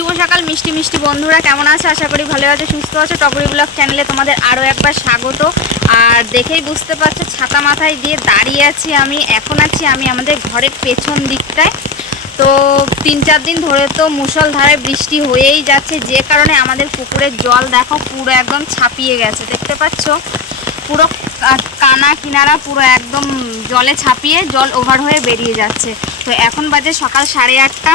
শুভ সকাল, মিষ্টি মিষ্টি বন্ধুরা। কেমন আছে? আশা করি ভালো আছে, সুস্থ আছে। টগরি ব্লগ চ্যানেলে তোমাদের আরও একবার স্বাগত। আর দেখেই বুঝতে পারছ, ছাতা মাথায় দিয়ে দাঁড়িয়ে আছি আমি, এখন আছি আমি আমাদের ঘরের পেছন দিকটায়। তো তিন চার দিন ধরে তো মুষলধারে বৃষ্টি হয়েই যাচ্ছে, যে কারণে আমাদের পুকুরের জল দেখো পুরো একদম ছাপিয়ে গেছে, দেখতে পাচ্ছ? পুরো কানা কিনারা পুরো একদম জলে ছাপিয়ে জল ওভার হয়ে বেরিয়ে যাচ্ছে। তো এখন বাজে সকাল সাড়ে আটটা।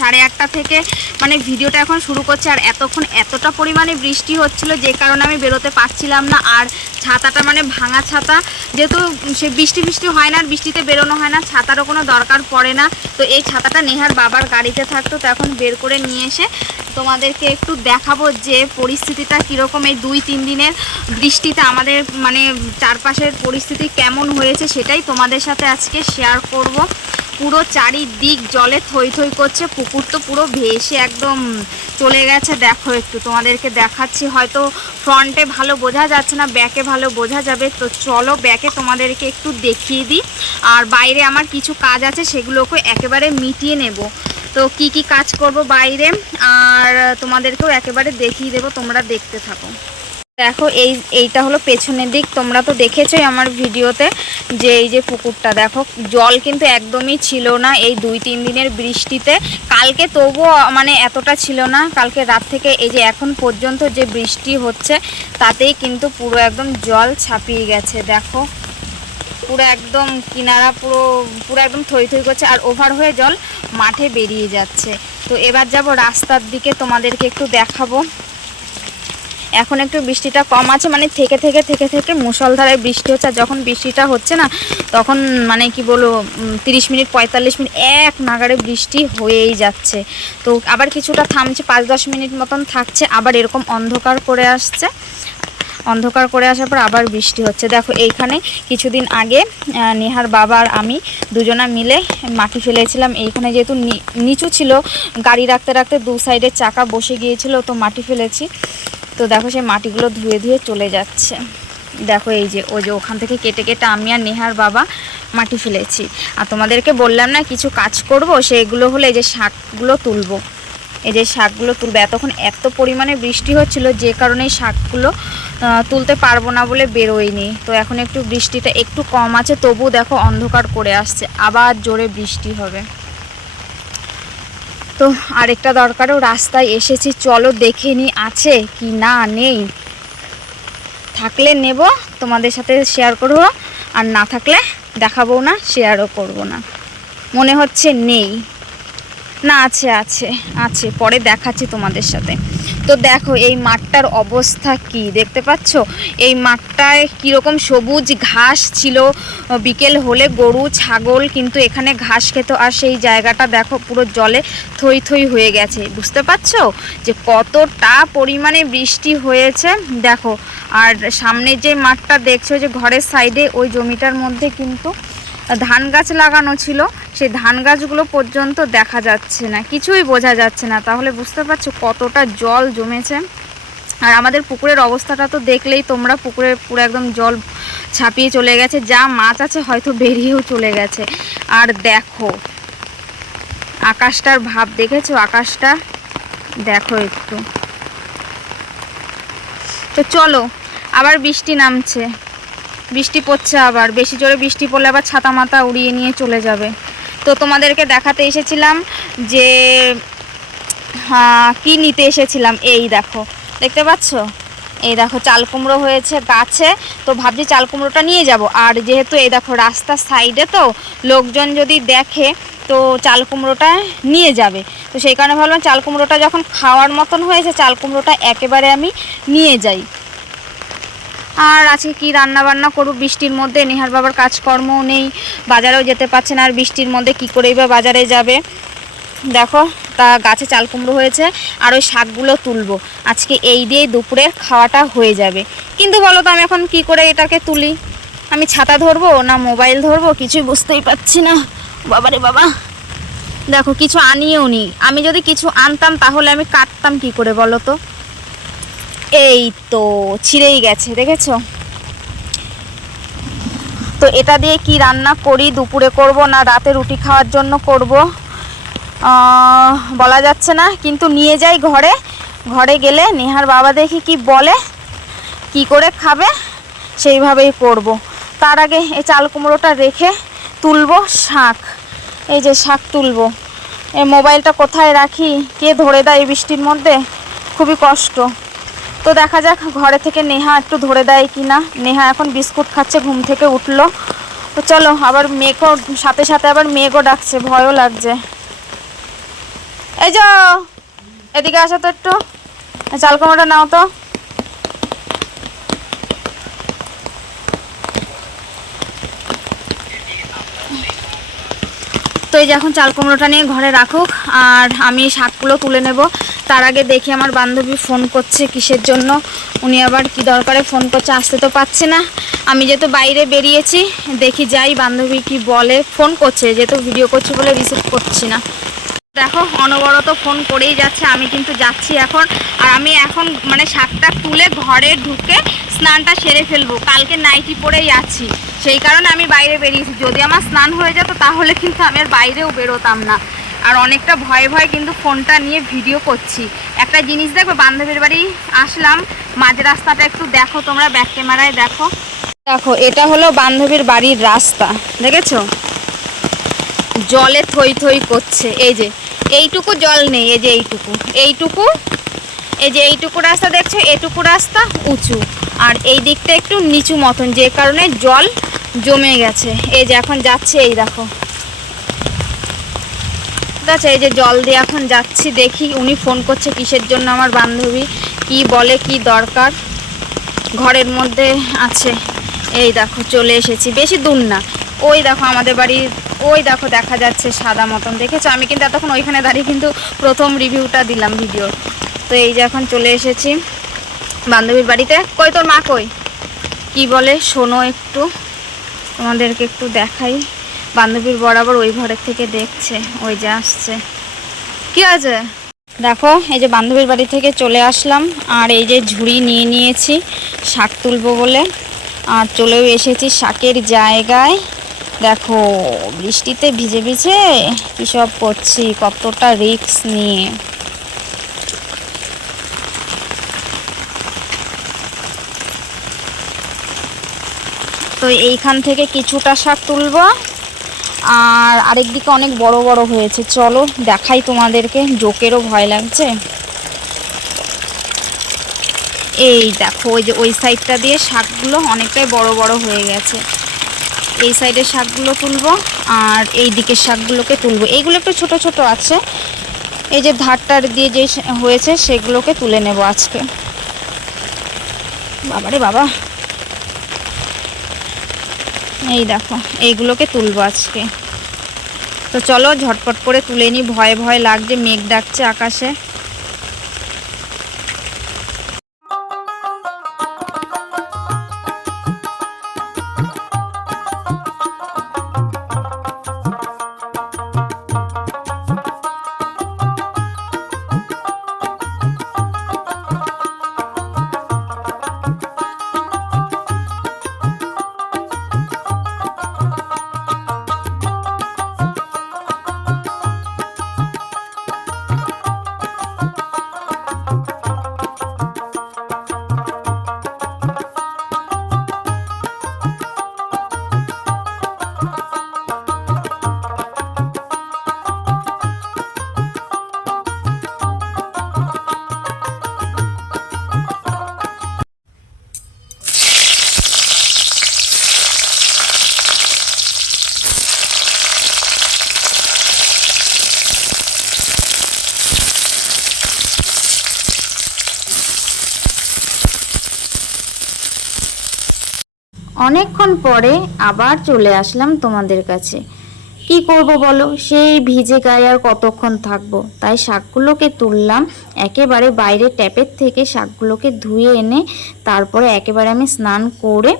সাড়ে আটটা থেকে মানে ভিডিওটা এখন শুরু করছে আর এতক্ষণ এতটা পরিমাণে বৃষ্টি হচ্ছিল যে কারণে আমি বেরোতে পারছিলাম না আর ছাতাটা মানে ভাঙা ছাতা যেহেতু সে বৃষ্টি বৃষ্টি হয় না আর বৃষ্টিতে বেরোনো হয় না, ছাতারও কোনো দরকার পড়ে না। তো এই ছাতাটা নেহার বাবার গাড়িতে থাকতো, তো এখন বের করে নিয়ে এসে তোমাদেরকে একটু দেখাবো যে পরিস্থিতিটা কীরকম এই দুই, তিন দিনের বৃষ্টিতে আমাদের মানে চারপাশের পরিস্থিতি কেমন হয়েছে সেটাই তোমাদের সাথে আজকে শেয়ার করব। পুরো চারিদিক জলে থই থই করছে, পুকুর তো পুরো ভেসে একদম চলে গেছে। দেখো একটু, তোমাদেরকে দেখাচ্ছি, হয়তো ফ্রন্টে ভালো বোঝা যাচ্ছে না ব্যাকে ভালো বোঝা যাবে। তো চলো ব্যাকে তোমাদেরকে একটু দেখিয়ে দিই। আর বাইরে আমার কিছু কাজ আছে, সেগুলোকে একেবারে মিটিয়ে নেব। তো কি কি কাজ করব বাইরে? আর তোমাদেরকেও একেবারে দেখিয়ে দেবো, তোমরা দেখতে থাকো। দেখো, এই, এইটা হলো পেছনের দিক। তোমরা তো দেখেছোই আমার ভিডিওতে যে এই যে পুকুরটা। দেখো, জল কিন্তু একদমই ছিল না এই দুই, তিন দিনের বৃষ্টিতে। কালকে তবুও মানে এতটা ছিল না। কালকে রাত থেকে এই যে এখন পর্যন্ত যে বৃষ্টি হচ্ছে, তাতেই কিন্তু পুরো একদম জল ছাপিয়ে গেছে। দেখো, পুরো একদম কিনারা পুরো পুরো একদম থই থই করছে আর ওভার হয়ে জল মাঠে বেরিয়ে যাচ্ছে। তো এবার যাব রাস্তার দিকে, তোমাদেরকে একটু দেখাবো। এখন একটু বৃষ্টিটা কম আছে মানে থেকে থেকে থেকে থেকে মুষলধারায় বৃষ্টি হচ্ছে, আর যখন বৃষ্টিটা হচ্ছে না, তখন মানে কি বলব তিরিশ মিনিট, পঁয়তাল্লিশ মিনিট, এক নাগারে বৃষ্টি হয়েই যাচ্ছে। তো আবার কিছুটা থামছে, পাঁচ দশ মিনিট মতন থাকছে, আবার এরকম অন্ধকার করে আসছে। অন্ধকার করে আসার পর আবার বৃষ্টি হচ্ছে। দেখো, এইখানে কিছুদিন আগে নেহার বাবা আর আমি দুজনা মিলে মাটি ফেলেছিলাম। এইখানে যেহেতু নিচু ছিল, গাড়ি রাখতে রাখতে দু সাইডের চাকা বসে গিয়েছিল, তো মাটি ফেলেছি। তো দেখো সেই মাটিগুলো ধুয়ে ধুয়ে চলে যাচ্ছে। দেখো এই যে ওই যে ওখান থেকে কেটে কেটে আমি আর নেহার বাবা মাটি ফেলেছি। আর তোমাদেরকে বললাম না, কিছু কাজ করব, সেগুলো হলো এই যে শাকগুলো তুলবো। এই যে শাকগুলো তুলবে, এতক্ষণ এত পরিমাণে বৃষ্টি হচ্ছিল, যে কারণে শাকগুলো তুলতে পারব না বলে বেরোয়নি। তো এখন একটু বৃষ্টিটা একটু কম আছে তবু দেখো অন্ধকার করে আসছে, আবার জোরে বৃষ্টি হবে। তো আরেকটা দরকারও, রাস্তায় এসেছি, চলো দেখে নি আছে কি না নেই। থাকলে নেব, তোমাদের সাথে শেয়ার করব, আর না থাকলে দেখাবো না শেয়ারও করব না। মনে হচ্ছে নেই। না, আছে আছে আছে, পরে দেখাচ্ছি তোমাদের সাথে। তো দেখো, এই মাঠটার অবস্থা কি? দেখতে পাচ্ছ? এই মাঠটায় কীরকম সবুজ ঘাস ছিল। বিকেল হলে গরু, ছাগল কিন্তু এখানে ঘাস খেত। আর সেই জায়গাটা দেখো, পুরো জলে থই থই হয়ে গেছে। বুঝতে পারছ? যে কতটা পরিমাণে বৃষ্টি হয়েছে। দেখো, আর সামনে যে মাঠটা দেখছ, যে ঘরের সাইডে ওই জমিটার মধ্যে কিন্তু ধান গাছ লাগানো ছিল, সেই ধান গাছগুলো পর্যন্ত দেখা যাচ্ছে না, কিছুই বোঝা যাচ্ছে না। তাহলে বুঝতে পারছ কতটা জল জমেছে। আর আমাদের পুকুরের অবস্থাটা তো দেখলেই তোমরা পুকুরে পুরো একদম জল ছাপিয়ে চলে গেছে, যা মাছ আছে হয়তো বেরিয়েও চলে গেছে। আর দেখো, আকাশটার ভাব দেখেছ? আকাশটা দেখো একটু। তো চলো, আবার বৃষ্টি নামছে। বৃষ্টি পড়ছে আবার। বেশি জোরে বৃষ্টি পড়লে আবার ছাতা মাথা উড়িয়ে নিয়ে চলে যাবে। তো তোমাদেরকে দেখাতে এসেছিলাম যে কি নিতে এসেছিলাম। এই দেখো, দেখতে পাচ্ছ? এই দেখো, চাল কুমড়ো হয়েছে গাছে। তো ভাবছি চাল কুমড়োটা নিয়ে যাব। আর যেহেতু এই দেখো, রাস্তার সাইডে তো লোকজন যদি দেখে, তো চাল কুমড়োটা নিয়ে যাবে। তো সেই কারণে ভাবলাম চাল কুমড়োটা যখন খাওয়ার মতন হয়েছে, চাল কুমড়োটা একেবারে আমি নিয়ে যাই। আর আজকে কি রান্না বান্না করব? বৃষ্টির মধ্যে নেহার বাবার কাজকর্মও নেই, বাজারেও যেতে পারছে না। আর বৃষ্টির মধ্যে কি করেই বা বাজারে যাবে? দেখো, তা গাছে চাল কুমড়ো হয়েছে, আর ওই শাকগুলো তুলবো। আজকে এই দিয়ে দুপুরের খাওয়াটা হয়ে যাবে। কিন্তু বলো তো, আমি এখন কি করে এটাকে তুলি? আমি ছাতা ধরবো না মোবাইল ধরবো? কিছুই বুঝতেই পারছি না। বাবারে বাবা। দেখো, কিছু আনিয়েও নি। আমি যদি কিছু আনতাম, তাহলে আমি কাটতাম কি করে বলো তো? এই তো ছিঁড়েই গেছে, দেখেছ? তো এটা দিয়ে কি রান্না করি? দুপুরে করব না, রাতে রুটি খাওয়ার জন্য করব? বলা যাচ্ছে না, কিন্তু নিয়ে যাই ঘরে। ঘরে গেলে নেহার বাবা দেখি কি বলে, কি করে খাবে, সেইভাবেই করব। তার আগে এই চাল কুমড়োটা রেখে তুলবো শাক। এই যে শাক তুলবো। এই মোবাইলটা কোথায় রাখি? কে ধরে দেয় এই বৃষ্টির মধ্যে? খুবই কষ্ট। তো দেখা যাক, ঘরে থেকে নেহা একটু ধরে দেয় কি না নেহা এখন বিস্কুট খাচ্ছে, ঘুম থেকে উঠল। তো চলো, আবার মেয়েকেও, সাথে সাথে আবার মেয়েকেও ডাকছে, ভয়ও লাগছে। এই যো, এদিকে আসো তো একটু। চালকমাটা নাও তো। এই যে এখন চাল কুমড়োটা নিয়ে ঘরে রাখুক, আর আমি শাকগুলো তুলে নেব। তার আগে দেখি আমার বান্ধবী ফোন করছে কিসের জন্য। উনি আবার কি দরকারে ফোন করছে আসতে তো পাচ্ছে না। আমি যেহেতু বাইরে বেরিয়েছি, দেখি যাই, বান্ধবী কি বলে, ফোন করছে, যেহেতু ভিডিও করছে বলে রিসিভ করছি না। দেখো, অনবরত ফোন করেই যাচ্ছে, আমি কিন্তু যাচ্ছি এখন। আর আমি এখন মানে শাকটা তুলে ঘরে ঢুকে স্নানটা সেরে ফেলব। কালকে নাইটি পরেই আছি। সেই কারণে আমি বাইরে বেরিয়েছি। যদি আমার স্নান হয়ে যেত, তাহলে কিন্তু আমি আর বাইরেও বেরোতাম না। আর অনেকটা ভয়ে ভয়ে কিন্তু ফোনটা নিয়ে ভিডিও করছি। একটা জিনিস দেখো, বান্ধবীর বাড়ি আসলাম। মাঝ রাস্তাটা একটু দেখো তোমরা ব্যাক ক্যামেরায় দেখো। দেখো, এটা হলো বান্ধবীর বাড়ির রাস্তা। দেখেছ? জলে থই থই করছে। এই যে, এইটুকু জল নেই, এই যে এইটুকু। এইটুকু, এই যে এইটুকু রাস্তা দেখছ এইটুকু রাস্তা উঁচু। আর এই দিকটা একটু নিচু মতন, যে কারণে জল জমে গেছে। এই যে এখন যাচ্ছে, এই দেখো। ঠিক আছে, এই যে জল দিয়ে এখন যাচ্ছি, দেখি উনি ফোন করছে কিসের জন্য আমার বান্ধবী, কি বলে, কি দরকার। ঘরের মধ্যে আছে। এই দেখো, চলে এসেছি। বেশি দূর না। ওই দেখো আমাদের বাড়ির, ওই দেখো দেখা যাচ্ছে সাদা মতন, দেখেছ? আমি কিন্তু এতক্ষণ ওইখানে দাঁড়িয়ে কিন্তু প্রথম রিভিউটা দিলাম ভিডিওর তো এই যে এখন চলে এসেছি বান্ধবীর বাড়িতে। কই তোর মা কই? কি বলে? শোনো একটু, তোমাদেরকে একটু দেখাই। বান্ধবীর বরাবর ওই ঘরের থেকে দেখছে, ওই যে আসছে। কি আছে দেখো, এই যে বান্ধবীর বাড়ি থেকে চলে আসলাম, আর এই যে ঝুড়ি নিয়ে নিয়েছি, শাক তুলবো বলে। আর চলেও এসেছি শাকের জায়গায়। দেখো, বৃষ্টিতে ভিজে ভিজে কী সব করছি, কতটা রিস্ক নিয়ে। তো এইখান থেকে কিছুটা শাক তুলবো, আর আরেক দিকে অনেক বড় বড় হয়েছে। চলো, দেখাই তোমাদেরকে, জোকেরও ভয় লাগছে। এই দেখো, ওই যে ওই সাইডটা দিয়ে শাকগুলো অনেকটাই বড় বড় হয়ে গেছে। এই সাইডের শাকগুলো তুলবো আর এই দিকের শাকগুলোকে তুলবো। এইগুলো একটু ছোট ছোট আছে। এই যে ধারটার দিয়ে যে হয়েছে, সেগুলোকে তুলে নেব আজকে। বাবারে বাবা। এই দেখো, এইগুলোকে তুলবো আজকে। তো চলো ঝটপট করে তুলে নিই ভয় ভয় লাগছে, মেঘ ডাকছে আকাশে। অনেকক্ষণ পরে আবার চলে আসলাম তোমাদের কাছে। কি করব বলো? সেই ভিজে গায়ে আর কতক্ষণ থাকব? তাই শাকগুলোকে তুললাম, একেবারে বাইরে ট্যাপের থেকে শাকগুলোকে ধুয়ে এনে তারপরে একেবারে আমি স্নান করে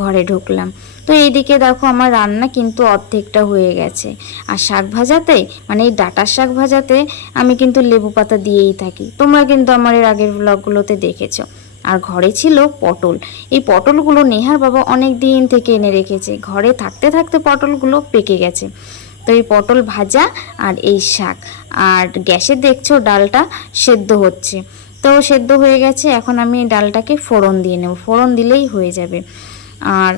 ঘরে ঢুকলাম। তো এইদিকে দেখো আমার রান্না কিন্তু অর্ধেকটা হয়ে গেছে। আর শাক ভাজাতে মানে এই ডাটার শাক ভাজাতে আমি কিন্তু লেবু পাতা দিয়েই থাকি। তোমরা কিন্তু আমার এর আগের ব্লগগুলোতে দেখেছ। আর ঘরে ছিল পটল। এই পটলগুলো নেহার বাবা অনেক দিন থেকে এনে রেখেছে। ঘরে থাকতে থাকতে পটলগুলো পেকে গেছে। তো এই পটল ভাজা আর এই শাক। আর গ্যাসে দেখছ ডালটা সেদ্ধ হচ্ছে। তো সেদ্ধ হয়ে গেছে, এখন আমি ডালটাকে ফোড়ন দিয়ে নেব। ফোড়ন দিলেই হয়ে যাবে। আর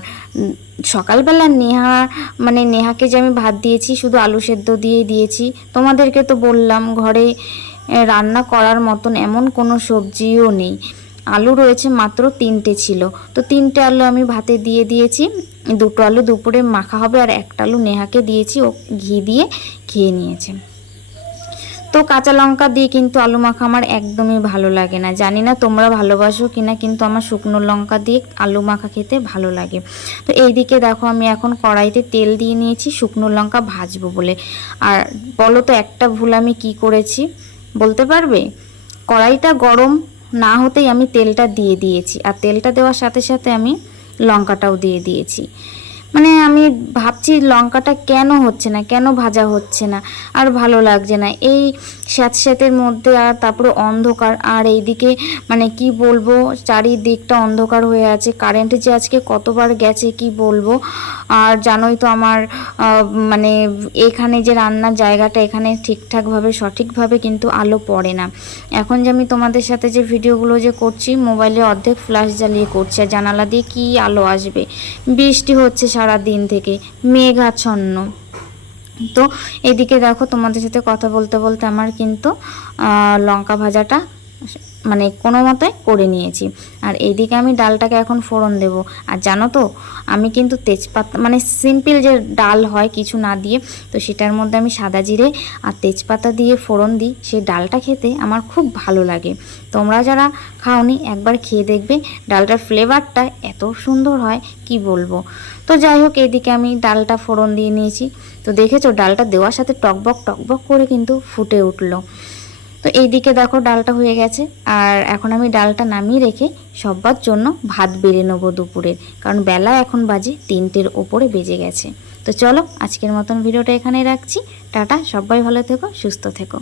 সকালবেলা নেহা মানে নেহাকে যে আমি ভাত দিয়েছি, শুধু আলু সেদ্ধ দিয়েই দিয়েছি, তোমাদেরকে তো বললাম, ঘরে রান্না করার মতন এমন কোনো সবজিও নেই। আলু রয়েছে মাত্র তিনটে ছিল। তো তিনটে আলু আমি ভাতে দিয়ে দিয়েছি। দুটো আলু দুপুরে মাখা হবে আর একটা আলু নেহাকে দিয়েছি। ও ঘি দিয়ে খেয়ে নিয়েছে। তো কাঁচা লঙ্কা দিয়ে কিন্তু আলু মাখা আমার একদমই ভালো লাগে না। জানি না তোমরা ভালোবাসো কিনা, কিন্তু আমার শুকনো লঙ্কা দিয়ে আলু মাখা খেতে ভালো লাগে। তো এইদিকে দেখো আমি এখন কড়াইতে তেল দিয়ে নিয়েছি, শুকনো লঙ্কা ভাজবো বলে। আর বলো তো একটা ভুল আমি কি করেছি? বলতে পারবে? কড়াইটা গরম না হতেই আমি তেলটা দিয়ে দিয়েছি। আর তেলটা দেওয়ার সাথে সাথে আমি লঙ্কাটাও দিয়ে দিয়েছি। মানে আমি ভাবছি লঙ্কাটা কেন হচ্ছে না? কেন ভাজা হচ্ছে না? আর ভালো লাগছে না। এই স্যাঁতস্যাঁতের মধ্যে আর তারপরে অন্ধকার। আর এইদিকে মানে কি বলব, চারিদিকটা অন্ধকার হয়ে আছে। কারেন্ট যে আজকে কতবার গেছে কি বলব? আর জানোই তো আমার মানে এখানে যে রান্নার জায়গাটা এখানে ঠিকঠাকভাবে, সঠিকভাবে কিন্তু আলো পড়ে না। এখন যে আমি তোমাদের সাথে যে ভিডিওগুলো যে করছি, মোবাইলে অর্ধেক ফ্ল্যাশ জ্বালিয়ে করছি। আর জানালা দিয়ে কি আলো আসবে? বৃষ্টি হচ্ছে সারা দিন থেকে মেঘাচ্ছন্ন। তো এদিকে দেখো তোমাদের সাথে কথা বলতে বলতে আমার কিন্তু লঙ্কা ভাজাটা মানে কোনো মতে করে নিয়েছি। আর এইদিকে আমি ডালটাকে এখন ফোড়ন দেব। আর জানো তো, আমি কিন্তু তেজপাতা মানে সিম্পল যে ডাল হয় কিছু না দিয়ে, তো সেটার মধ্যে আমি সাদা জিরে আর তেজপাতা দিয়ে ফোড়ন দিই। সেই ডালটা খেতে আমার খুব ভালো লাগে। তোমরা যারা খাওনি, একবার খেয়ে দেখবে ডালটার ফ্লেভারটা এত সুন্দর হয়, কি বলব? তো যাই হোক, এইদিকে আমি ডালটা ফোড়ন দিয়ে নিয়েছি। তো দেখেছ, ডালটা দেওয়ার সাথে টকবক টকবক করে কিন্তু ফুটে উঠল। তো এইদিকে দেখো ডালটা হয়ে গেছে। আর এখন আমি ডালটা নামিয়ে রেখে সবার জন্য ভাত বেড়ে নেব দুপুরের কারণ বেলা এখন বাজে তিনটের ওপরে বেজে গেছে। তো চলো আজকের মতন ভিডিওটা এখানে রাখছি। টাটা, সবাই ভালো থেকো, সুস্থ থেকো।